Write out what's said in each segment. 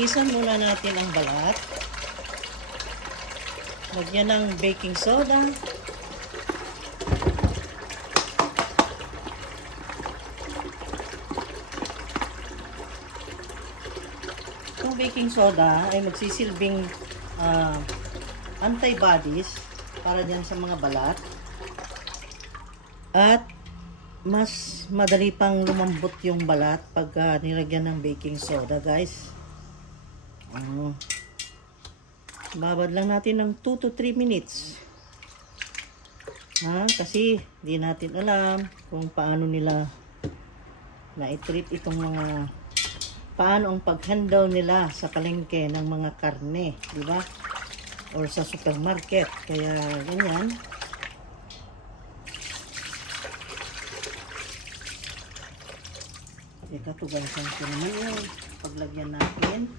Linisan muna natin ang balat. Lagyan ng baking soda. Ang baking soda ay magsisilbing antibodies para dyan sa mga balat. At mas madali pang lumambot yung balat pag nilagyan ng baking soda, guys. Babad lang natin ng 2 to 3 minutes. Kasi di natin alam kung paano nila na-treat itong mga, paano ang pag-handle nila sa palengke ng mga karne, di ba? Or sa supermarket. Kaya ganyan. Katugasan ko naman yung paglagyan natin.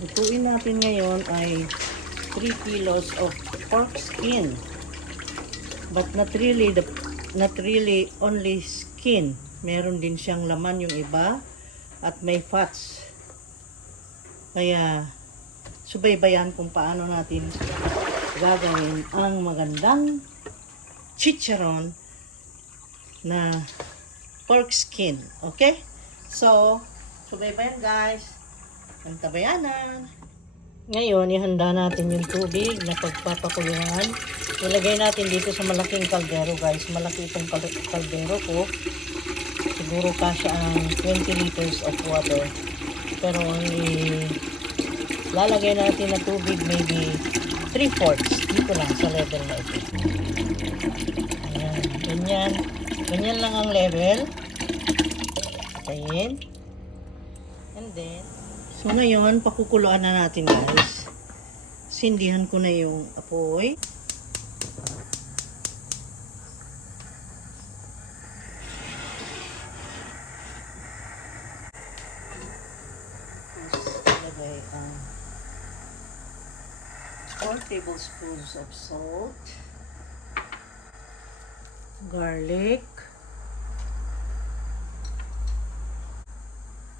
Lutuin natin ngayon ay 3 kilos of pork skin. But not really only skin. Meron din siyang laman yung iba at may fats. Kaya subaybayan kung paano natin gagawin ang magandang chicharon na pork skin. Okay? So, subaybayan guys. Ang tabayanan. Ngayon, ihanda natin yung tubig na pagpapakuluan. Ilagay natin dito sa malaking kaldero, guys. Malaki itong kaldero ko. Siguro kasya ang 20 liters of water. Pero lalagay natin na tubig maybe 3/4. Dito lang sa level na ito. Ayan, ganyan. Ganyan lang ang level. Patayin. And then, so ngayon, pakukuluan na natin guys. Sindihan ko na yung apoy. Tapos ilagay ang 4 tablespoons of salt, garlic,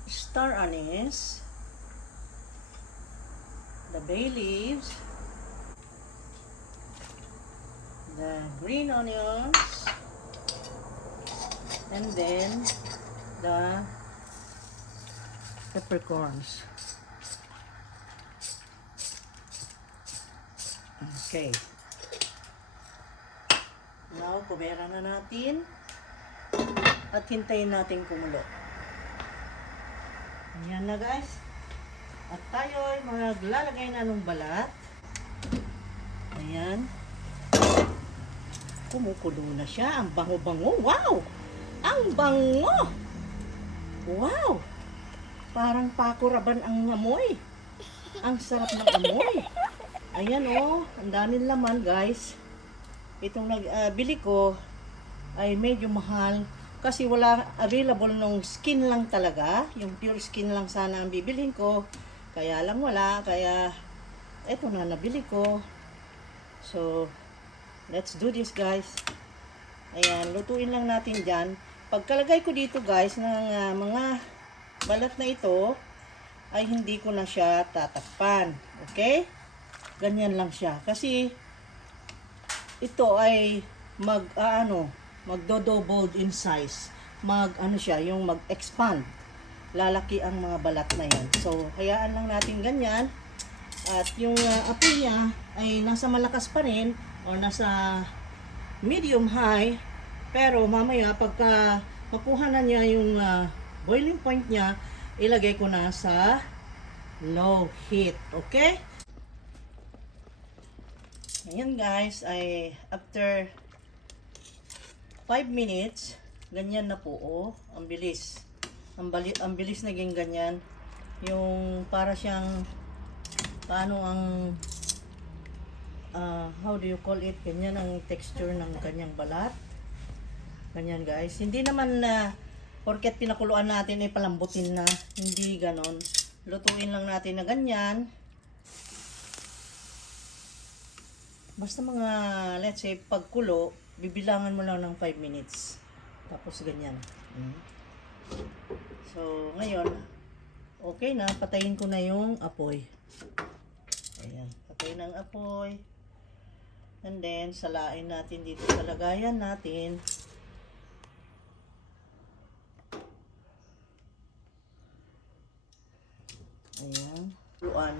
star anise, the bay leaves, the green onions, and then the peppercorns. Okay. Now, kubera na natin at hintayin natin kumulo. Ayan na guys. At tayo ay maglalagay na ng balat. Ayan. Kumukulo na siya. Ang bango-bango. Wow! Ang bango! Wow! Parang pakuraban ang amoy. Ang sarap ng amoy. Ayan oh. Ang daming laman guys. Itong bili ko ay medyo mahal. Kasi wala available nung skin lang talaga. Yung pure skin lang sana ang bibilhin ko. Kaya lang wala, kaya eto na nabili ko. So, let's do this guys. Ayan, lutuin lang natin dyan. Pagkalagay ko dito guys ng mga balat na ito, ay hindi ko na siya tatakpan. Okay? Ganyan lang siya. Kasi, ito ay magdo-double in size. Yung mag-expand. lalaki ang mga balat na yan. So, hayaan lang natin ganyan. At yung apoy niya ay nasa malakas pa rin o nasa medium high. Pero mamaya pagka makuha na niya yung boiling point niya, ilagay ko na sa low heat. Okay? Ayan guys, ay after 5 minutes, ganyan na po. Oh, ang bilis. Ang bilis naging ganyan. Yung para siyang paano ang how do you call it? Ganyan ang texture ng kanyang balat. Ganyan guys. Hindi naman na porket pinakuluan natin ay palambutin na. Hindi ganon. Lutuin lang natin na ganyan. Basta mga, let's say, pagkulo, bibilangan mo lang ng 5 minutes. Tapos ganyan. So, ngayon, okay na. Patayin ko na yung apoy. Ayan. Patayin ang apoy. And then, salain natin dito sa lagayan natin. Ayan. Luan.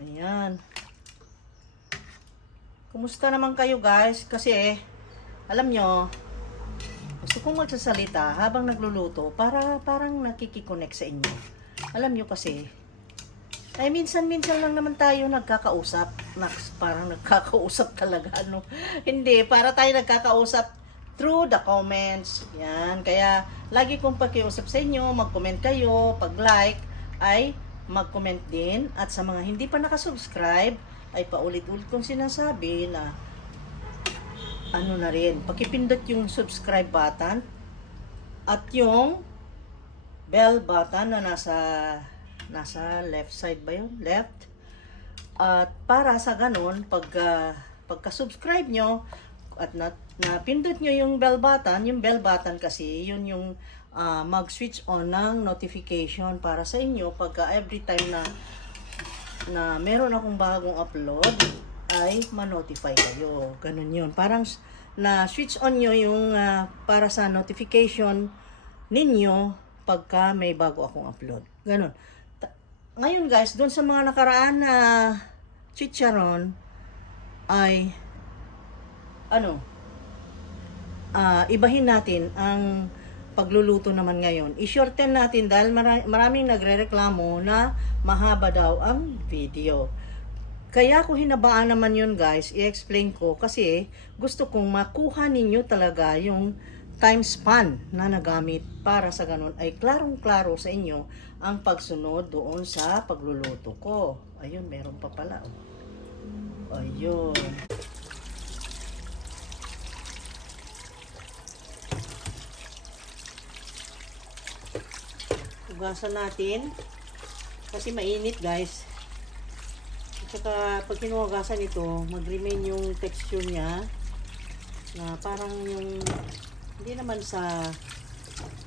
Ayan. Kumusta naman kayo guys? Kasi, alam nyo, gusto kong magsasalita habang nagluluto para parang nakikiconnect sa inyo. Alam nyo kasi, ay minsan-minsan lang naman tayo nagkakausap. Parang nagkakausap talaga, no? Hindi, para tayo nagkakausap through the comments. Yan, kaya lagi kong pakiusap sa inyo, mag-comment kayo, pag-like, ay mag-comment din. At sa mga hindi pa nakasubscribe, ay paulit-ulit kong sinasabi na ano na rin, pakipindot yung subscribe button at yung bell button na nasa left side ba yun? Left. At para sa ganun, pagka-subscribe nyo at napindot nyo yung bell button kasi yun yung mag-switch on ng notification para sa inyo pagka every time na meron akong bagong upload ay ma-notify kayo. Ganun yun. Parang na-switch on nyo yung para sa notification ninyo pagka may bago akong upload. Ganun. Ngayon guys, dun sa mga nakaraan na chicharon ay ibahin natin ang pagluluto naman ngayon. I-shorten natin dahil maraming nagrereklamo na mahaba daw ang video. Kaya ko hinabaan naman yun guys, i-explain ko kasi gusto kong makuha ninyo talaga yung time span na nagamit para sa ganun ay klarong-klaro sa inyo ang pagsunod doon sa pagluluto ko. Ayun, meron pa pala. Ayun. Hugasan natin kasi mainit guys. At saka pag kinuhugasan ito, mag-remain yung texture niya na parang yung hindi naman sa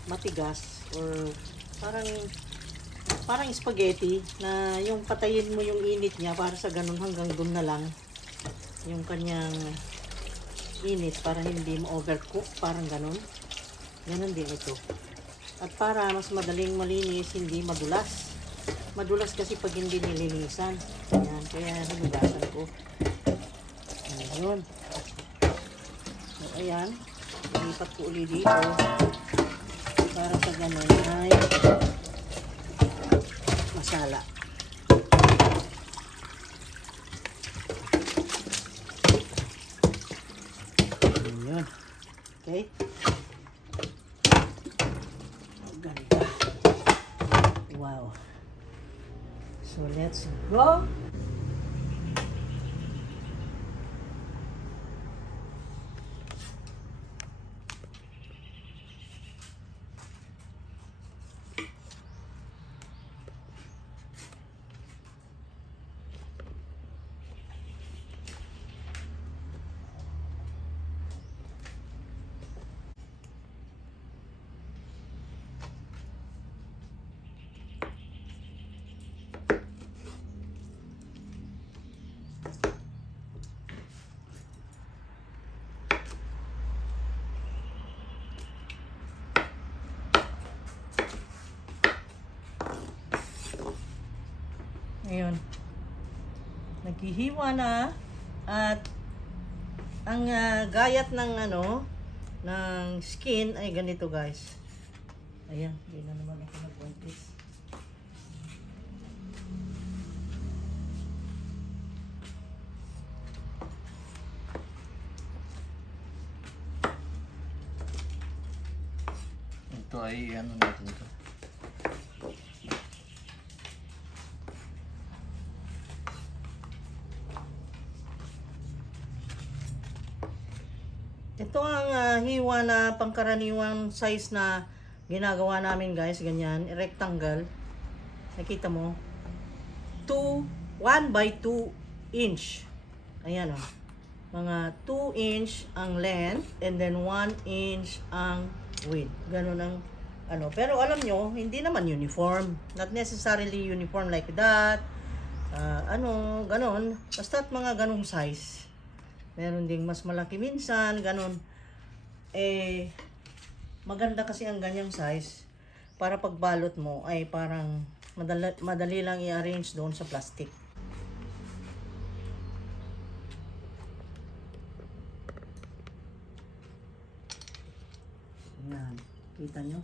matigas or parang spaghetti na yung patayin mo yung init niya para sa ganun hanggang dun na lang yung kanyang init para hindi mo overcook, parang ganun. Ganun din ito. At para mas madaling malinis, hindi madulas. Madulas kasi pag hindi nilinisan. Ayan, kaya hinugasan ko. Ayun. So, ayan. Ilipat ko ulit dito. Para sa ganun ay masala. Ayun. Okay. Ganda. Wow. So let's go. Ngayon, naghihiwa na at ang gayat ng ng skin ay ganito guys. Ayan, hindi na naman ako nag-one-piece. Ito ay ano natin ito. Ito ang hiwa na pangkaraniwang size na ginagawa namin guys, ganyan, rectangle. Nakita mo? 1 by 2 inch. Ayan o. Mga 2 inch ang length and then 1 inch ang width. Ganun ang Pero alam nyo, hindi naman uniform. Not necessarily uniform like that. Ganon. Basta't mga ganong size. Meron ding mas malaki minsan, ganon. Maganda kasi ang ganyang size para pagbalot mo ay parang madali lang i-arrange doon sa plastic. Yan, kita nyo?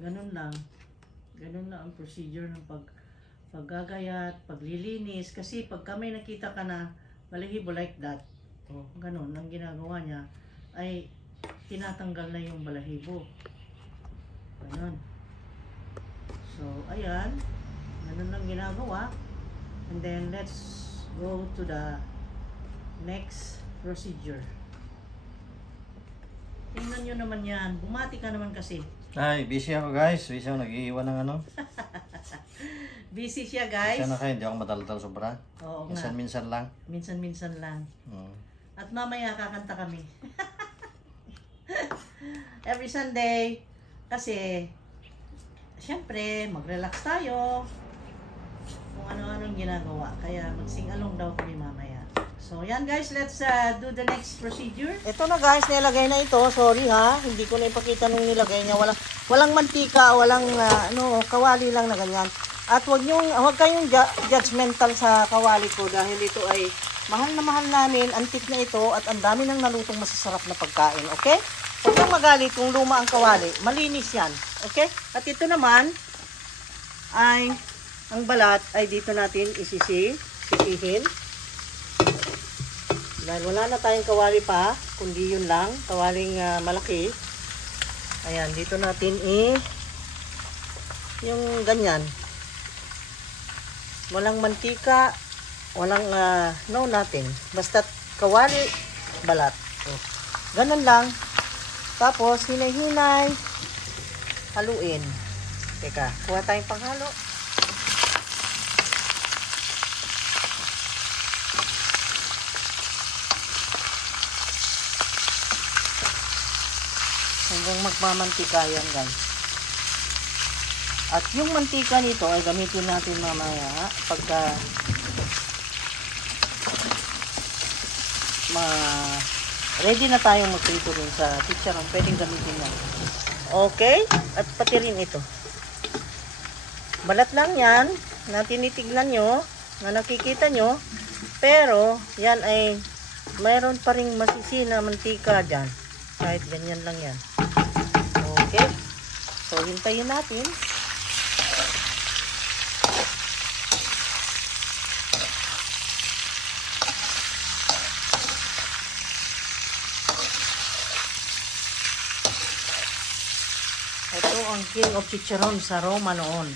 Ganun lang. Ganun lang ang procedure ng paggagayat, paglilinis. Kasi pag may nakita ka na balahibo like that, ganun, ang ginagawa niya ay tinatanggal na yung balahibo. Ganun. So, ayan. Ganun lang ginagawa. And then, let's go to the next procedure. Tingnan nyo naman yan. Bumati ka naman kasi. Ay, busy ako guys. Busy ako nag-iiwan ng ano. Busy siya guys. Busy na kayo, hindi ako madaldal sobra. Oo nga. Minsan-minsan lang. Minsan-minsan lang. At mamaya kakanta kami. Every Sunday. Kasi, syempre, mag-relax tayo. Kung ano-anong ginagawa. Kaya mag-sing-along daw kami mamaya. So, yan guys. Let's do the next procedure. Ito na guys. Nilagay na ito. Sorry ha. Hindi ko na ipakita nung nilagay niya. Walang mantika. Walang kawali lang na ganyan. At huwag kayong judgmental sa kawali ko. Dahil ito ay mahal na mahal namin. Antik na ito. At ang dami nang nalutong masasarap na pagkain. Okay? Huwag kang magalit kung luma ang kawali. Malinis yan. Okay? At ito naman ay ang balat ay dito natin sisihin. Dahil wala na tayong kawali pa, kundi yun lang, kawaling malaki. Ayan, dito natin yung ganyan. Walang mantika, walang nothing. Basta kawali, balat. Ganun lang. Tapos, hinay-hinay, haluin. Teka, kuha tayong panghalo. Hanggang magmamantika yan guys. At yung mantika nito ay gamitin natin mamaya pagka ready na tayong magprito dun sa chicharon. Pwedeng gamitin na. Okay? At pati rin ito. Balat lang yan na tinitignan nyo, na nakikita nyo. Pero yan ay mayroon pa ring masisi na mantika dyan. Kahit ganyan lang yan. Okay. So, hintayin natin. Ito ang King of Chicharon sa Roma noon.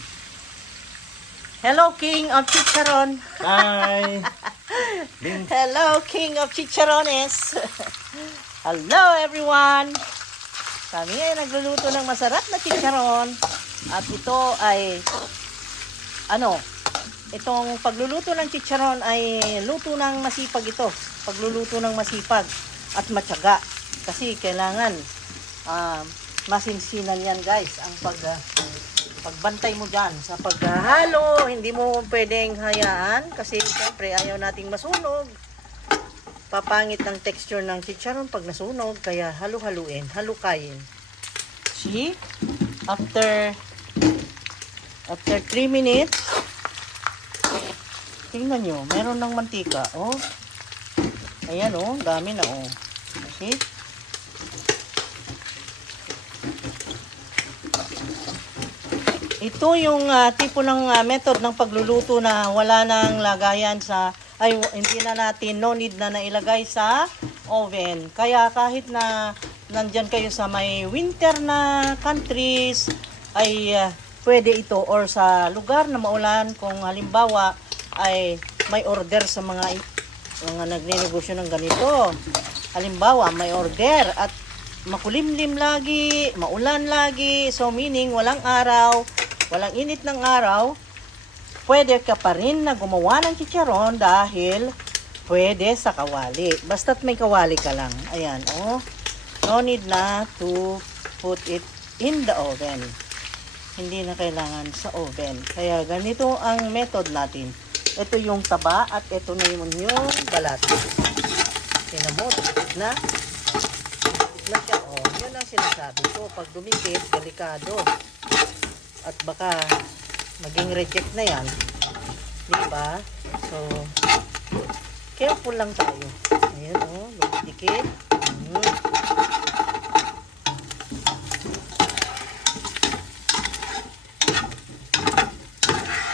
Hello, King of Chicharon. Hi! Hello, King of Chicharones. Hello, everyone. Kami ay nagluluto ng masarap na chicharon. At ito ay, itong pagluluto ng chicharon ay luto ng masipag ito. Pagluluto ng masipag at matyaga. Kasi kailangan masinsinan yan guys. Ang pagbantay mo dyan sa paghahalo. Hindi mo pwedeng hayaan. Kasi siyempre ayaw nating masunog. Papangit ng texture ng chicharon pag nasunog. Kaya halu-haluin, halukayin. See? After 3 minutes, tingnan nyo, meron ng mantika. Oh. Ayan oh, dami na oh. See? Ito yung tipo ng method ng pagluluto na wala nang lagayan sa, hindi na natin, no need na nailagay sa oven. Kaya kahit na nandyan kayo sa may winter na countries, ay pwede ito, or sa lugar na maulan, kung halimbawa ay may order sa mga nagninegosyo ng ganito. Halimbawa, may order at makulimlim lagi, maulan lagi, so meaning walang araw, walang init ng araw, pwede ka pa rin na gumawa ng chicharon dahil pwede sa kawali. Basta't may kawali ka lang. Ayan, oh. No need na to put it in the oven. Hindi na kailangan sa oven. Kaya ganito ang method natin. Ito yung taba at ito na yung balat. Tinamot na. Na siya. Oh, yun ang sinasabi ko. Pag dumikit, delikado. At baka maging reject na yan. Diba? So, careful lang tayo. Ayan oh, dumidikit.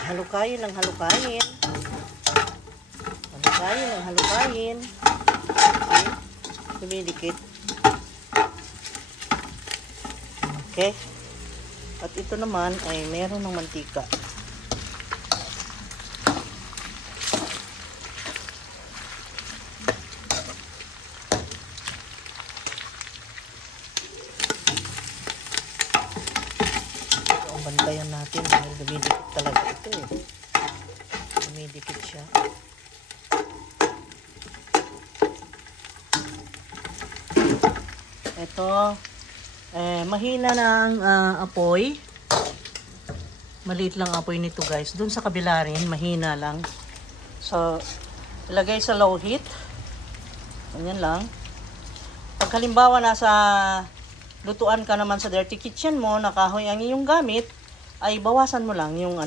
Halukayin ng halukayin. Halukayin ng halukayin. Okay. Dumidikit. Okay. At ito naman ay meron ng mantika. Ito ang bantayan natin dahil dumidikit talaga ito eh. Dumidikit siya. Ito mahina ng apoy. Maliit lang apoy nito guys. Doon sa kabila rin, mahina lang. So, ilagay sa low heat. Ganyan lang. Pag halimbawa nasa lutuan ka naman sa dirty kitchen mo, nakahoy ang iyong gamit, ay bawasan mo lang yung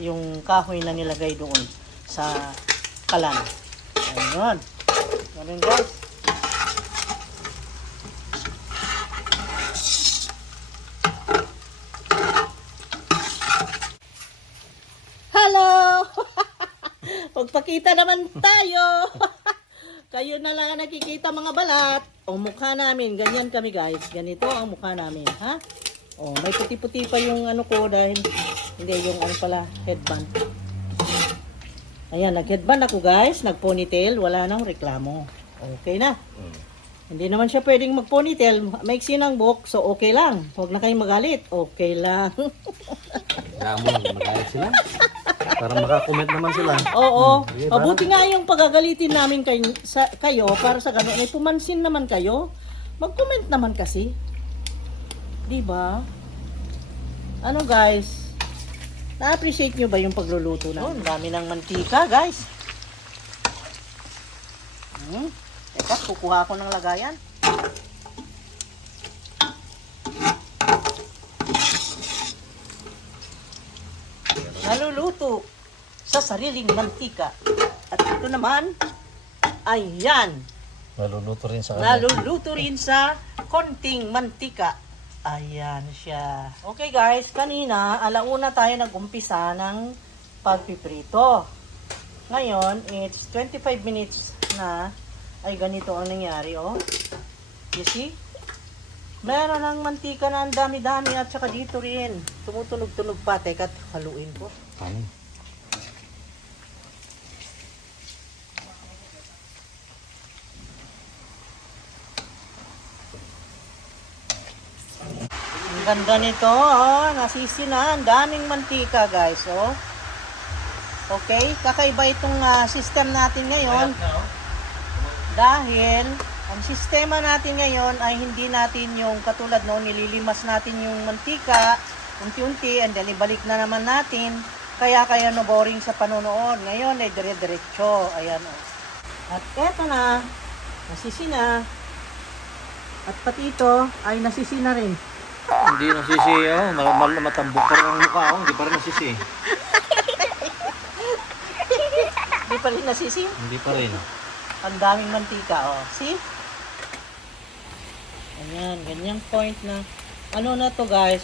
yung kahoy na nilagay doon sa kalan. Ayun. Ganun guys. Hello! Pagpakita naman tayo. Kayo na lang nakikita mga balat. O mukha namin, ganyan kami guys. Ganito ang mukha namin, ha? O may puti-puti pa yung ko dahil hindi yung pala headband. Ayan, nag-headband ako guys, nag-ponytail, wala nang reklamo. Okay na. Hindi naman siya pwedeng mag-ponytail, maiksi ng buhok, so okay lang. Huwag na kayong magalit, okay lang. Gamo, magalit sila. Para makakomment naman sila. Oo. Diba? Mabuti nga yung pagagalitin namin kayo para sa ganun. Ay pumansin naman kayo. Mag-comment naman kasi. Diba? Ano guys? Na-appreciate nyo ba yung pagluluto na? Oh, dami ng mantika guys. Teka, kukuha ako ng lagayan. Naluluto sa sariling mantika. At ito naman, ayan. Naluluto rin sa Naluluto rin sa konting mantika. Ayan siya. Okay guys, kanina, alauna tayo nag-umpisa ng pagpiprito. Ngayon, it's 25 minutes na ay ganito ang nangyari, oh. You see? Meron ng mantika na ang dami-dami at saka dito rin. Tumutunog-tunog pa. Teka, haluin ko. Paano? Ang ganda nito, oh. Nasisi na. Ang daming mantika, guys, oh. Okay? Kakaiba itong system natin ngayon. Dahil ang sistema natin ngayon ay hindi natin yung katulad noon, nililimas natin yung mantika unti-unti and then ibalik na naman natin. Kaya no boring sa panonood. Ngayon ay dire-diretso. Ayan o. At eto na, nasisi na. At pati ito ay nasisi na rin. Hindi nasisi, oh. Matambok pa rin ang mukha, oh. Hindi pa rin nasisi. Di pa rin nasisi. Hindi pa rin. Ang daming mantika, oh. See? Ayan, ganyang point na. Ano na to guys?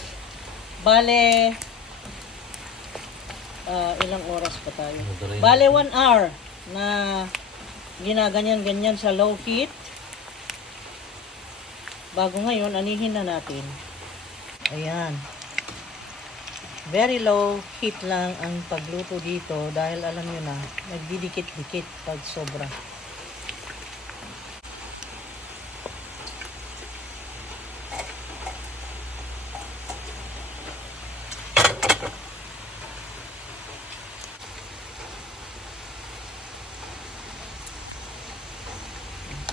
Bale, ilang oras pa tayo? Bale, 1 hour na ginaganyan-ganyan sa low heat. Bago ngayon, anihin na natin. Ayan. Very low heat lang ang pagluto dito dahil alam nyo na, nagdidikit-dikit pag sobra.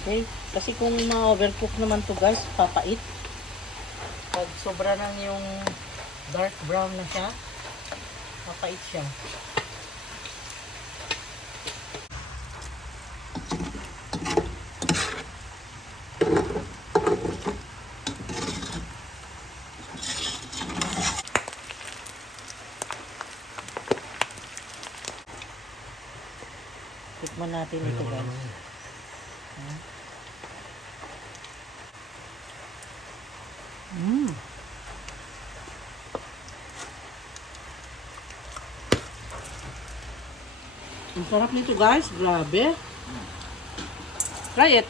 Okay? Kasi kung ma-overcook naman to guys, papait. Pag sobra nang yung dark brown na siya, papait siya. Tikman natin ito guys. Mm. Ang sarap nito guys, grabe. Try it.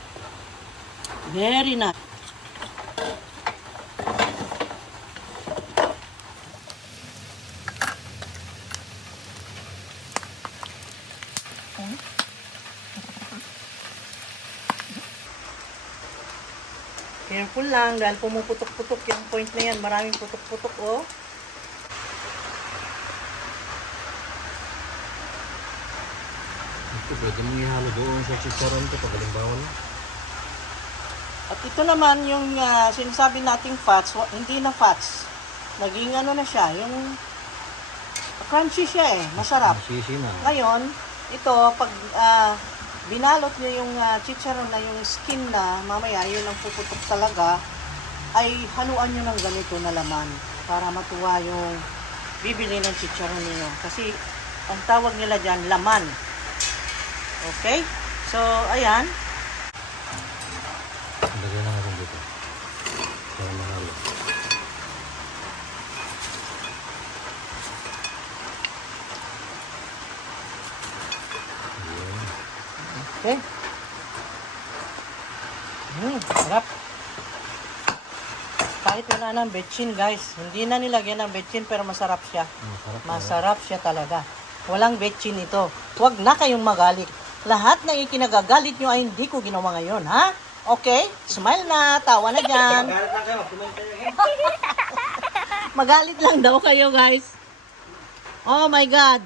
Very nice. Careful lang dahil pumuputok-putok yung point na yan. Maraming putok-putok oh. Ito, pwede mong ihalo doon sa chicharon ko pag halimbawa na. At ito naman yung sinasabi nating fats, hindi na fats. Naging ano na siya, yung crunchy siya eh, masarap. Nasisi na. Ngayon, ito pag binalot niyo yung chicharon na yung skin na mamaya yun ang puputok talaga, ay haluan nyo ng ganito na laman para matuwa yung bibili ng chicharon niyo. Kasi ang tawag nila dyan, laman. Okay? So, ayan. Lagyan na natin dito. Para mahalo. Okay. Sarap. Kahit wala ng betchin guys. Hindi na nilagyan ng betchin pero masarap siya. Masarap siya talaga. Walang betchin ito. Huwag na kayong magalit. Lahat ng ikinagagalit nyo ay hindi ko ginawa ngayon, ha? Okay? Smile na. Tawa na dyan. Magalit lang daw kayo guys. Oh my God.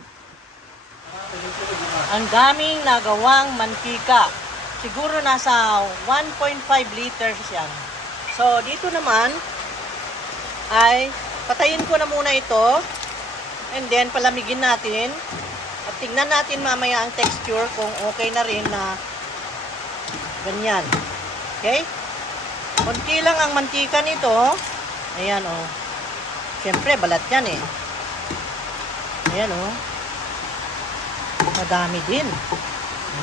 Ang daming nagawang mantika. Siguro nasa 1.5 liters yan. So, dito naman ay patayin ko na muna ito. And then, palamigin natin. At tignan natin mamaya ang texture kung okay na rin na ganyan. Okay? Konti lang ang mantika nito. Ayan, oh. Siyempre, balat yan eh. Ayan, oh. Madami din.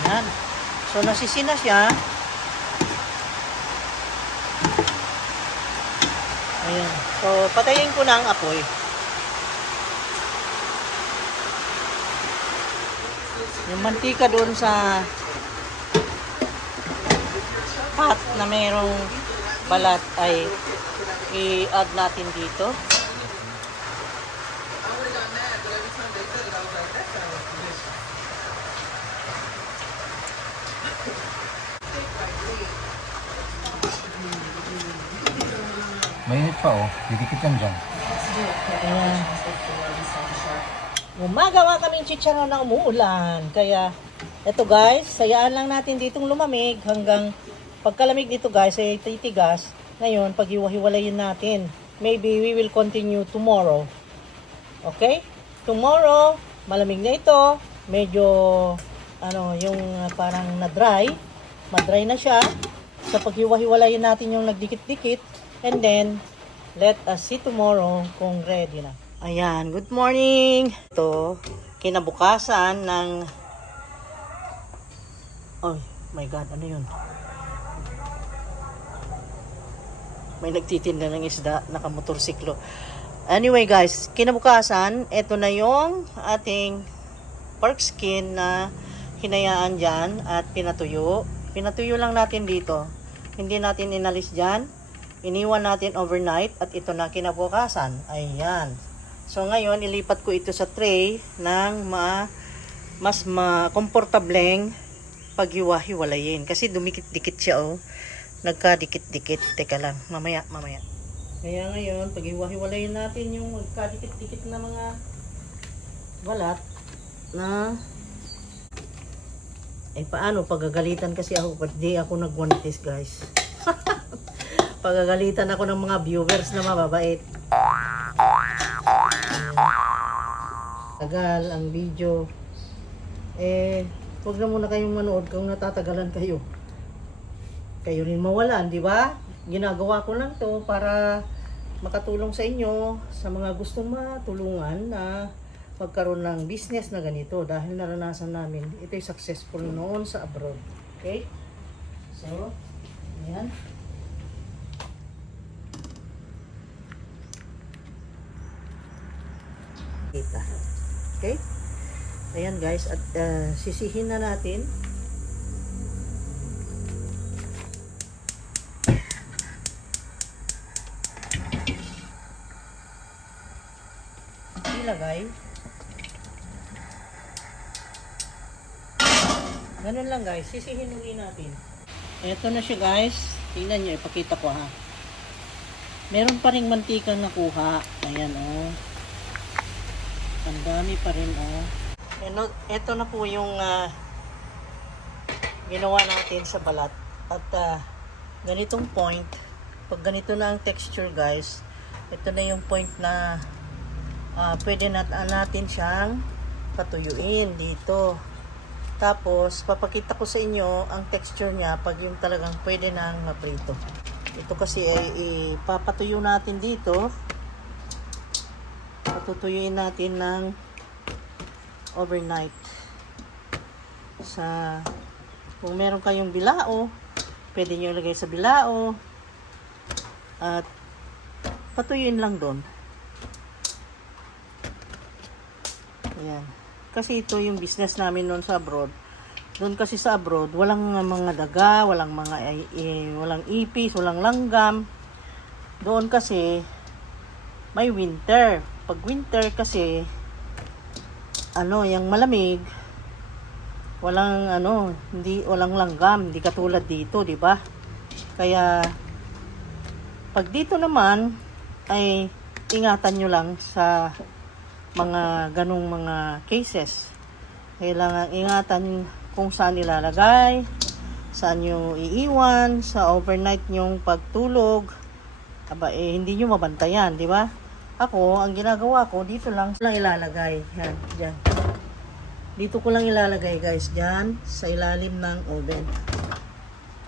Ayan. So, nasisina siya. Ayan. So, patayin ko na ang apoy. Yung mantika doon sa pot na mayroong balat ay i-add natin dito. Mainit pa, oh. Didikit yan dyan. Ayan. Gumagawa kaming chicharon na umuulan. Kaya, eto guys, sayaan lang natin ditong lumamig hanggang pagkalamig dito guys, ay titigas. Ngayon, paghiwa-hiwalayin natin. Maybe we will continue tomorrow. Okay? Tomorrow, malamig na ito. Medyo, yung parang na-dry. Ma-dry na siya. Sa paghiwa-hiwalayin natin yung nagdikit-dikit. And then, Let us see tomorrow kung ready na. Ayan, good morning. Ito, kinabukasan ng... Oh my God, ano yun? May nagtitinda ng isda, nakamotorsiklo. Anyway guys, kinabukasan, ito na yung ating pork skin na hinayaan dyan at pinatuyo. Pinatuyo lang natin dito. Hindi natin inalis dyan. Iniwan natin overnight at ito na kinabukasan. Ayan. So ngayon, ilipat ko ito sa tray ng mas komportableng paghiwa-hiwalayin. Kasi dumikit-dikit siya oh. Nagkadikit-dikit. Teka lang, mamaya. Kaya ngayon, paghiwa-hiwalayin natin yung nagkadikit-dikit na mga balat na paano, pagagalitan kasi ako, pag di ako nagwantis guys. Pagagalitan ako ng mga viewers na mababait. Tagal ang video. Huwag na muna kayong manood kung natatagalan kayo. Kayo rin mawalan, di ba? Ginagawa ko lang to para makatulong sa inyo, sa mga gustong matulungan na magkaroon ng business na ganito dahil naranasan namin. Ito'y successful noon sa abroad. Okay? So, ayan. Kita. Okay? Ayan guys, at sisihin na natin. Ilagay. Ganun lang guys, sisihin uli natin. Ito na siya guys. Tingnan nyo, ipakita ko ha. Meron pa ring mantikang nakuha. Ayan oh. Ang dami pa rin oh. Ito na po yung ginawa natin sa balat. At ganitong point, pag ganito na ang texture guys, ito na yung point na pwede natin siyang patuyuin dito. Tapos, papakita ko sa inyo ang texture niya pag yung talagang pwede nang maprito. Ito kasi ay ipapatuyo natin dito. Patutuyuin natin ng overnight. Kung meron kayong bilao, pwede nyo ilagay sa bilao. At patuyuin lang doon. Ayan. Kasi ito yung business namin noon sa abroad. Doon kasi sa abroad, walang mga daga, walang ipis, walang langgam. Doon kasi may winter. Pag winter kasi yung malamig, walang walang langgam, hindi katulad dito, 'di ba? Kaya pag dito naman ay ingatan nyo lang sa mga ganong mga cases. Kailangan ingatan kung saan ilalagay, saan nyo iiwan, sa overnight nyong pagtulog. Hindi nyo mabantayan, di ba? Ako, ang ginagawa ko, dito lang ilalagay. Yan, dyan. Dito ko lang ilalagay guys, dyan, sa ilalim ng oven.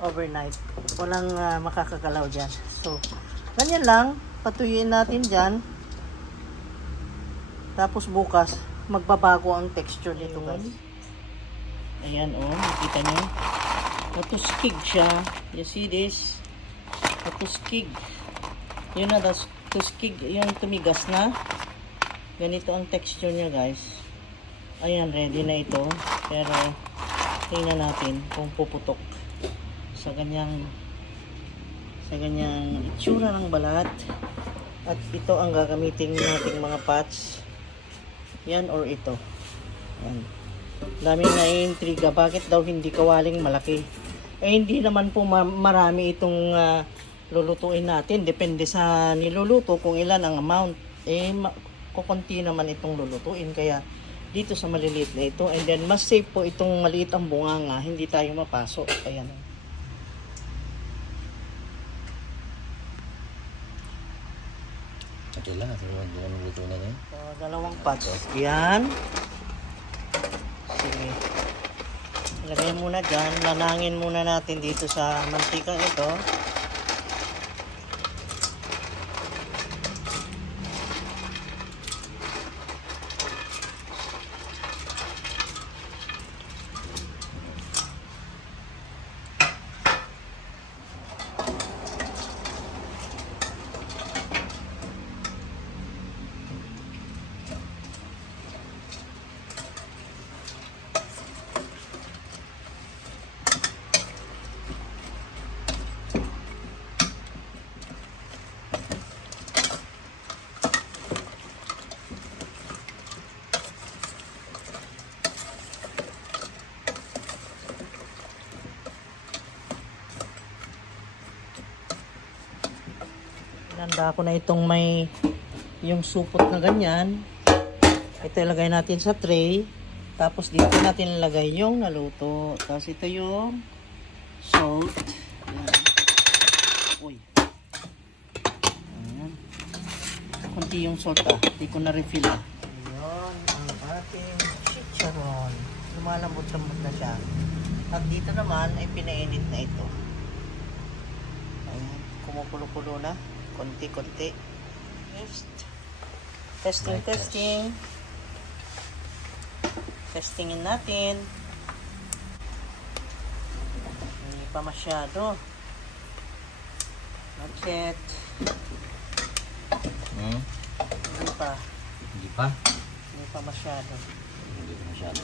Overnight. Walang makakagalaw dyan. So, ganyan lang. Patuyuin natin dyan. Tapos bukas, magbabago ang texture nito guys. Ayan oh, nakita nyo. Natuskig siya. You see this? Natuskig. Yun na, tuskig, yung tumigas na. Ganito ang texture niya guys. Ayan, ready na ito. Pero, tingnan natin kung puputok sa ganyang itsura ng balat. At ito ang gagamitin nating mga pots. Yan or ito. Yan. Daming na-intriga. Bakit daw hindi kawaling malaki? Hindi naman po marami itong lulutuin natin. Depende sa niluluto kung ilan ang amount. Kukunti naman itong lulutuin. Kaya dito sa maliliit na ito. And then mas safe po itong maliit ang bunganga. Hindi tayo mapasok. Ayan. Okay lang, ang luto na yan. Dalawang pots. Yan. Sige. Ilagay muna dyan. Lanangin muna natin dito sa mantika ito. Nanda ko na itong may yung supot na ganyan. Ito ilagay natin sa tray. Tapos dito natin ilagay yung naluto. Tapos ito yung salt. Ayan. Uy. Ayan. Kunti yung salt Hindi ko na refill Ayan ang ating chicharon. Lumalambot-lambot na siya. At dito naman ay pinainit na ito. Ayan. Kumukulo-kulo na. Konti-konti. Testing. Testingin natin. Hindi pa masyado. Not yet. Hindi pa. Hindi pa? Hindi pa masyado. Hindi pa masyado.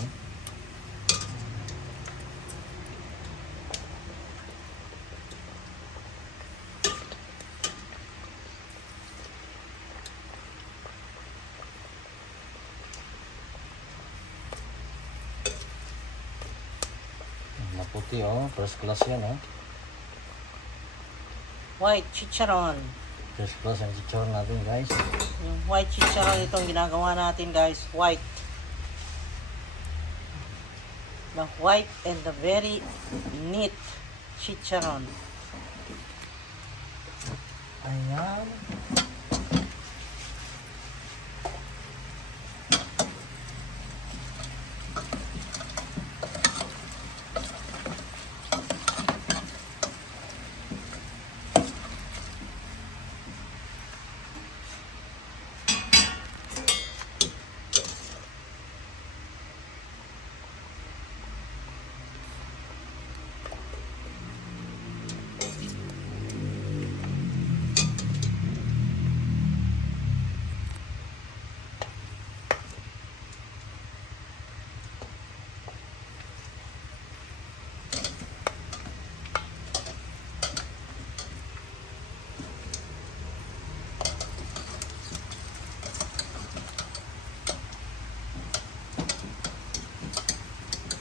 Maputi first class yan White chicharon. First class ang chicharon natin guys. Yung white chicharon itong ginagawa natin guys. White. The white and the very neat chicharon. Ayan.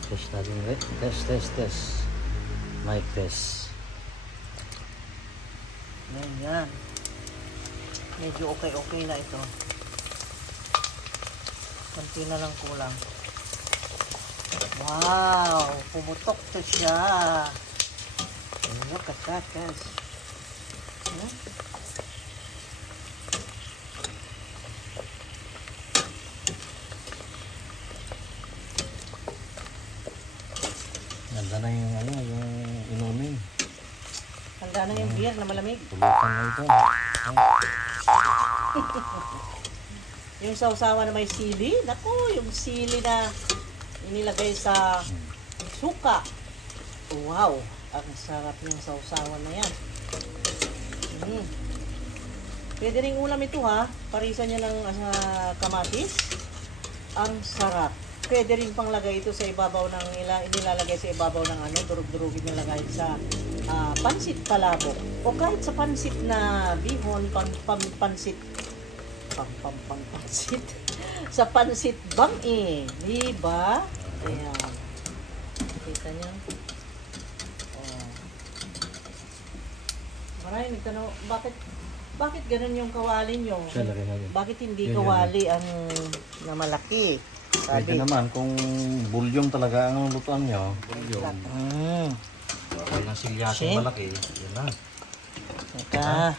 Test natin ulit. Test. Mic test. Yan. Medyo okay na ito. Kunti na lang kulang. Wow! Pumutok to siya. Look at that, guys. Huh? Ganda na yung yung inumin. Handa na yung beer na malamig. Tulutan na ito. Yung sausawa na may sili. Naku, yung sili na inilagay sa suka. Wow! Ang sarap ng sausawa na yan. Pwede rin ulam ito Parisan niya ng kamatis. Ang sarap. Pwede rin pang lagay ito sa ibabaw ng inilalagay sa ibabaw ng durug-durugin nilagay sa pansit palabok. O kahit sa pansit na bihon, pansit pansit sa pansit bangi, di ba? Ayan. Kita niyo? Oh. Maray, nagtanong, bakit ganun yung kawali nyo? Bakit hindi kawali ang na malaki? Pwede naman kung bulyong talaga ang lutuan nyo. Bulyong. Okay ng silyasing malaki. Yan na. Teka.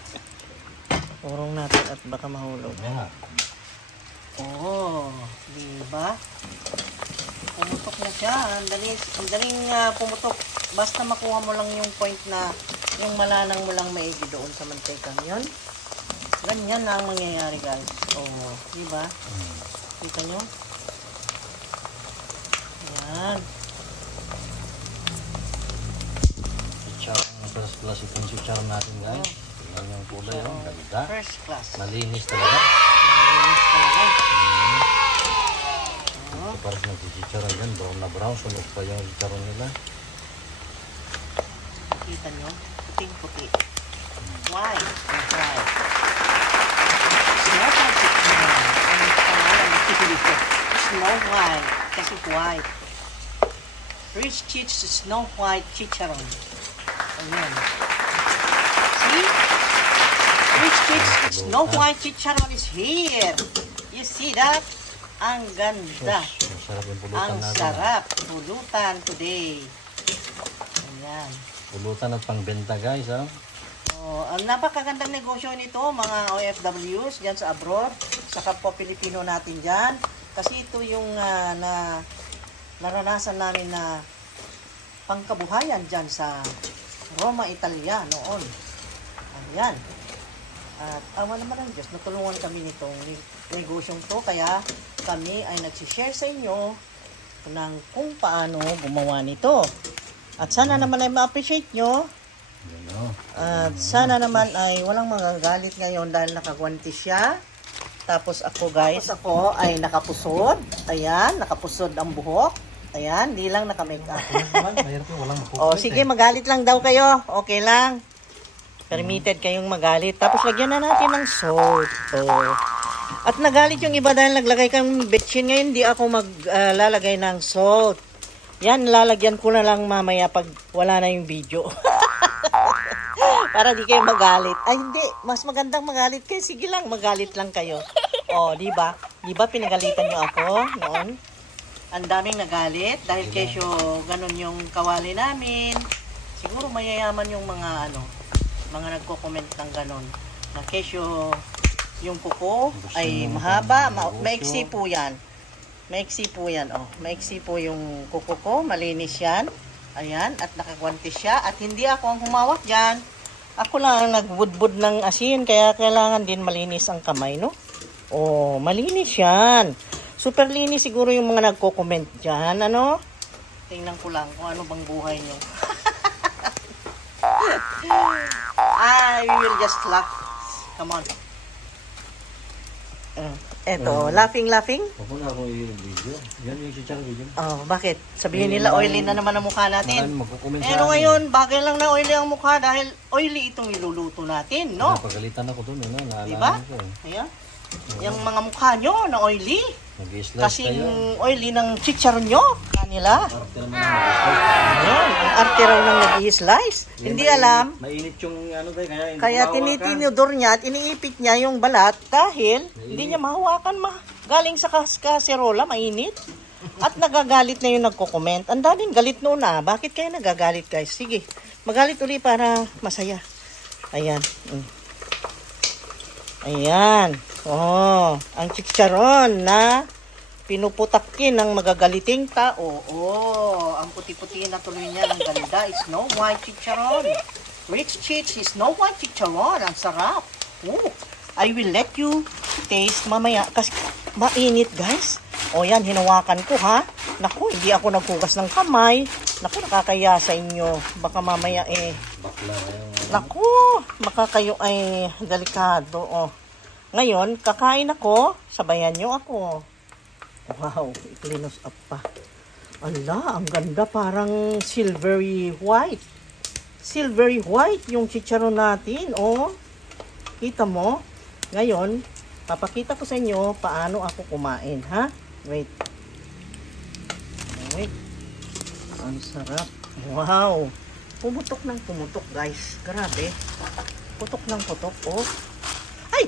Urong natin at baka mahulog. Yeah. Oh, di ba? Pumutok na siya. Ang daling pumutok. Basta makuha mo lang yung point na yung malanang mo lang maigi doon sa mantekang yun. Ganyan na ang mangyayari, guys. Oh, di ba? Kita nyo? Ayan. Chicharon, first class itong chicharon natin guys. Tingnan yung kulay ganda. First class. Malinis talaga. Malinis talaga. Ito parang nag-chicharon yan, brown na brown. Sunog pa yung chicharon nila. Kita nyo? Puting-puti. Why? Why? Snow White chicharon. Ang pangalan dito. Snow White. Kasi white. Rich cheese Snow White chicharon. Ayan. See? Rich Kids Snow White Chicharon is here. You see that? Ang ganda. Masarap yung pulutan Ang natin. sarap. Pulutan today. Ayan. Pulutan at pangbenta guys, ha? Oh, ang napakagandang negosyo nito, mga OFWs dyan sa abroad, sa kapwa Pilipino natin dyan. Kasi ito yung naranasan namin na pangkabuhayan dyan sa Roma, Italia noon. Ayan. At awa naman ng Diyos, natulungan kami nitong negosyong to. Kaya kami ay nagsishare sa inyo ng kung paano gumawa nito. At sana naman ay ma-appreciate nyo. Yan, oh. At sana naman ay walang magagalit ngayon dahil nakagwanti siya. Tapos ako guys, ako ay nakapusod. Ayan, nakapusod ang buhok. Ayan, di lang naka-make up. Mahirap yung walang O sige, magalit lang daw kayo. Okay lang. Permitted kayong magalit. Tapos lagyan na natin ng salt. Oh. At nagalit yung iba dahil naglagay kang betchin. Ngayon di ako maglalagay ng salt. Yan, lalagyan ko na lang mamaya pag wala na yung video. Para di kayo magalit. Ay hindi, mas magandang magalit kayo. Sige lang, magalit lang kayo. O, di ba? Di ba pinagalitan nyo ako noon? Ang daming nagalit dahil kesyo ganun yung kawali namin. Siguro mayayaman yung mga mga nagko-comment ng ganun. Na kesyo yung kuko ay mahaba, maiksi po yan. Maiksi po yan, oh. Maiksi po yung kuko ko, malinis yan. Ayan, at nakagwanti siya. At hindi ako ang humawak dyan. Ako lang ang nagbudbud ng asin, kaya kailangan din malinis ang kamay, no? Oh, malinis yan. Super linis siguro yung mga nagko-comment dyan, ano? Tingnan ko lang kung ano bang buhay nyo. I will just laugh. Come on. Eto, laughing. Huwag mo na ako yung video. Yan yung chichar video. Oh, bakit? Sabihin nila oily na naman ang mukha natin. Maraming magkukomment sa Pero akin. ngayon, bagay lang na oily ang mukha dahil oily itong iluluto natin, no? Napagalitan ako dun, no? Naalala Diba? ko eh. Ayan. Yung mga mukha nyo na oily. Nag-i-slice Kasing kayo. oily ng chicharon nyo, kanila. Arte naman ang mag-slice. Ayan, ang arte raw ng nag-i-slice. Hindi alam. Mainit yung ano tayo, kaya hindi Kaya mahawakan. tinitinidor niya at iniipit niya yung balat dahil hindi niya mahawakan galing sa kaserola, mainit. At nagagalit na yung nagko-comment. Ang daming galit noon ah. Bakit kayo nagagalit guys? Sige, magalit uli para masaya. Ayan. Ayan. Oh, ang chicharon na pinuputakin ng magagaliting tao. Oh, ang puti-puti na tuloy niya ng ganda is Snow White Chicharon. Rich Cheats is Snow White Chicharon. Ang sarap. Oh, I will let you taste mamaya kasi mainit guys. O yan, hinawakan ko ha. Naku, hindi ako naghugas ng kamay. Naku, nakakaya sa inyo. Baka mamaya Bakla yung naku, baka kayo ay delikado. Oh. Ngayon, kakain ako. Sabayan nyo ako. Wow, i-cleanse up pa. Ala, ang ganda. Parang silvery white. Silvery white yung chicharon natin. Oh, kita mo? Ngayon, papakita ko sa inyo paano ako kumain, ha? Wait. Wait. Ang sarap. Wow. Pumutok ng pumutok, guys. Grabe. Putok ng putok, oh. Ay!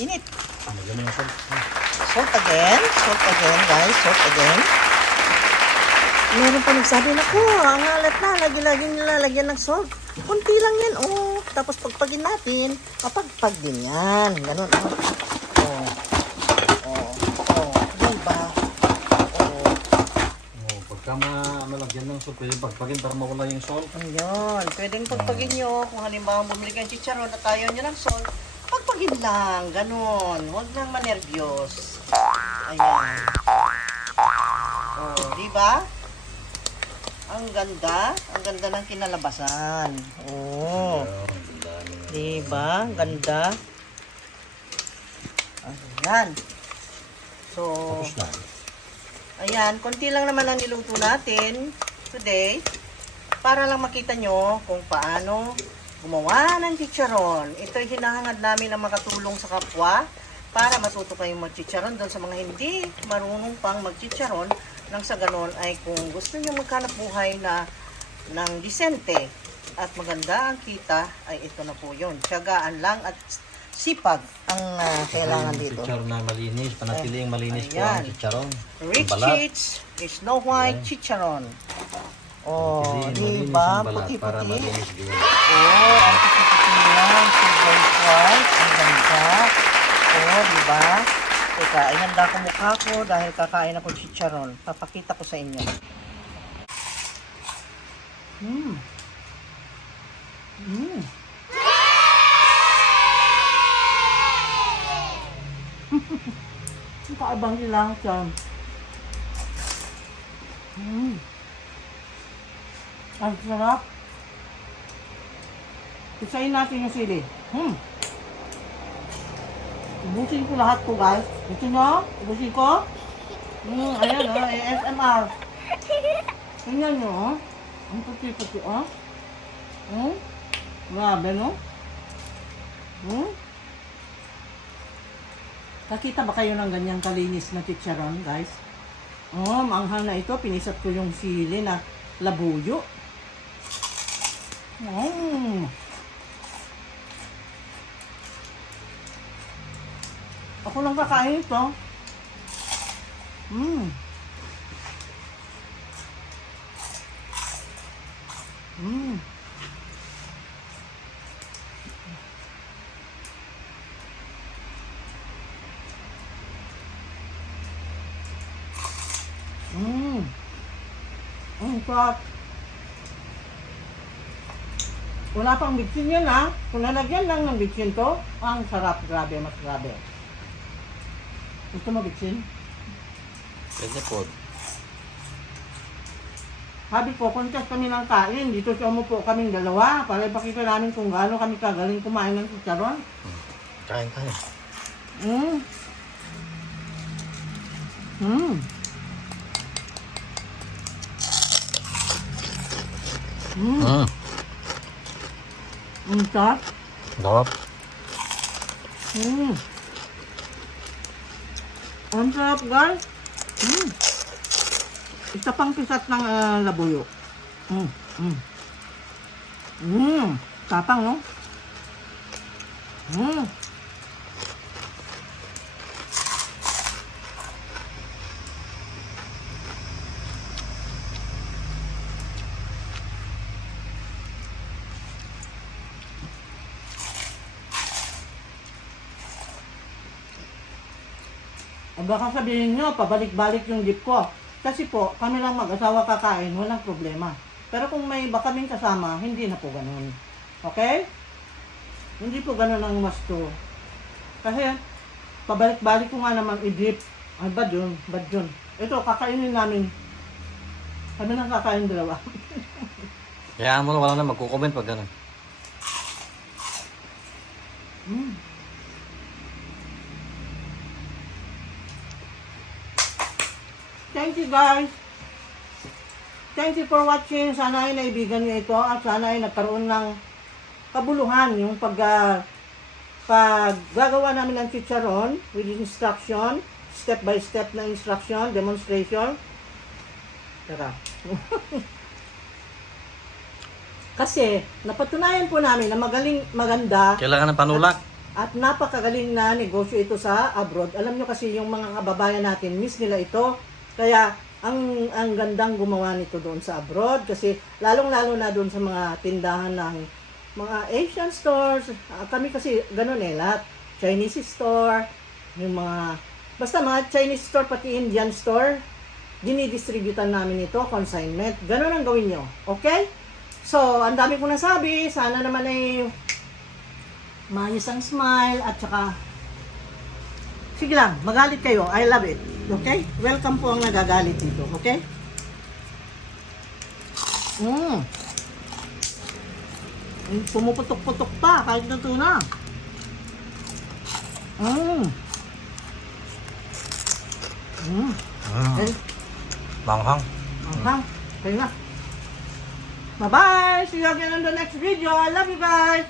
Init. Maganda yung salt. Salt again. Salt again, guys. Salt again. Meron pa nagsabi na ko, ang alat na. Lagi-lagi nilalagyan ng salt. Kunti lang yan, oh. Tapos pagpagin natin, mapagpag din yan. Ganun, oh. Oh. Oh. Oh. Diba? Oh. Oh, pagka malagyan ng salt, pwede pagpagin para mawala yung salt. Ayun. Pwedeng pagpagin nyo. Kung halimbawa bumili kayo ng chicharon at ayaw nyo ng salt, pagpagin lang. Ganun. Huwag nang manervyos. Ayan. Oh, diba? Ang ganda. Ang ganda ng kinalabasan. Oh. Diba? Ang ganda. Ayan. So, Tapos na. ayan. Konti lang naman ang niluto natin today. Para lang makita nyo kung paano gumawa ng chicharon. Ito'y hinahangad namin na makatulong sa kapwa para matuto kayong mag-chicharon doon sa mga hindi marunong pang mag-chicharon. Nang sa ganon ay kung gusto nyo maghanap buhay na ng disente at maganda ang kita, ay ito na po yun. Tiyagaan lang at Sipag ang kailangan dito. Chicharon na malinis, panatiling malinis po Ayan. ang chicharon. Rich Balat. Cheats Snow White Chicharon. Oh, Panatiling, di malinis ba? ang balat para Puti-puti. malinis din. Oh, ang puti-puti niya. Silver white. Ang ganda. Oh, di ba? Teka, ihanda ko mukha ko dahil kakain ako chicharon. Papakita ko sa inyo. Mmm. Mmm. Kaabang sila siya. Mmm. Ang sarap. Isayin natin yung sili. Ubusin ko lahat po, guys. Gusto nyo? Ubusin ko? Ayan o, ASMR. Tingnan nyo, oh. Ang puti-puti, oh. Grabe, no? Nakita ba kayo ng ganyang kalinis na chicharon, guys? Oh, maanghang na ito. Pinisat ko yung sili na labuyo. Ako lang kakain ito. Mmm. Mmm. Mmm. Ang sarap. Wala pang bitsin yan, ha? Kung nalagyan lang ng bitsin to, ang sarap. Grabe, mas grabe. Gusto mo bitsin? Pwede po. Sabi ko, contest kami ng kain. Dito sa umupo kaming dalawa para ipakita namin kung gaano kami kagaling kumain ng chicharon. Kain tayo. Ang sarap. Sarap. Ang sarap, guys. Isa pang pisat ng labuyo. Tapang, no? Baka sabihin nyo, pabalik-balik yung jeep ko. Kasi po, kami lang mag-asawa kakain, walang problema. Pero kung may iba kaming kasama, hindi na po ganun. Okay? Hindi po ganun ang masto. Kasi, pabalik-balik ko nga naman i-jeep. Ay, bad yun, bad yun. Ito, kakainin namin. Kami lang kakain dalawa. Kaya mo na wala na magko-comment pag gano'n. Thank you, guys. Thank you for watching. Sana ay naibigan niyo ito at sana ay nagkaroon ng kabuluhan yung paggagawa namin ng chicharon with instruction, step by step na instruction, demonstration. Tara. Kasi napatunayan po namin na maganda Kailangan ng panulak. at napakagaling na negosyo ito sa abroad. Alam nyo kasi yung mga kababayan natin, miss nila ito. Kaya ang gandang gumawa nito doon sa abroad kasi lalong-lalo na doon sa mga tindahan ng mga Asian stores. Kami kasi ganun lahat. Chinese store, yung mga basta mga Chinese store pati Indian store, dinidistributan namin ito, consignment. Ganun ang gawin nyo. Okay? So, ang dami ko nasabi. Sana naman ay maayos ang smile at saka sige lang, magalit kayo. I love it. Okay? Welcome po ang nagagalit dito. Okay? Pumuputok-putok pa kahit luto na. Eh, Manghang. Kaya nga. Bye-bye! See you again on the next video. I love you guys!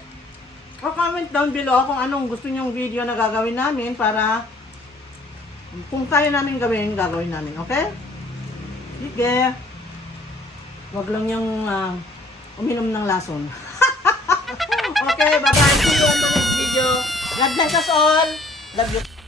Comment down below kung anong gusto nyong video na gagawin namin para kung kaya namin gawin, gagawin namin. Okay? Sige. Wag lang yung uminom ng lason. Okay, bye-bye. See you on the next video. God bless us all. Love you.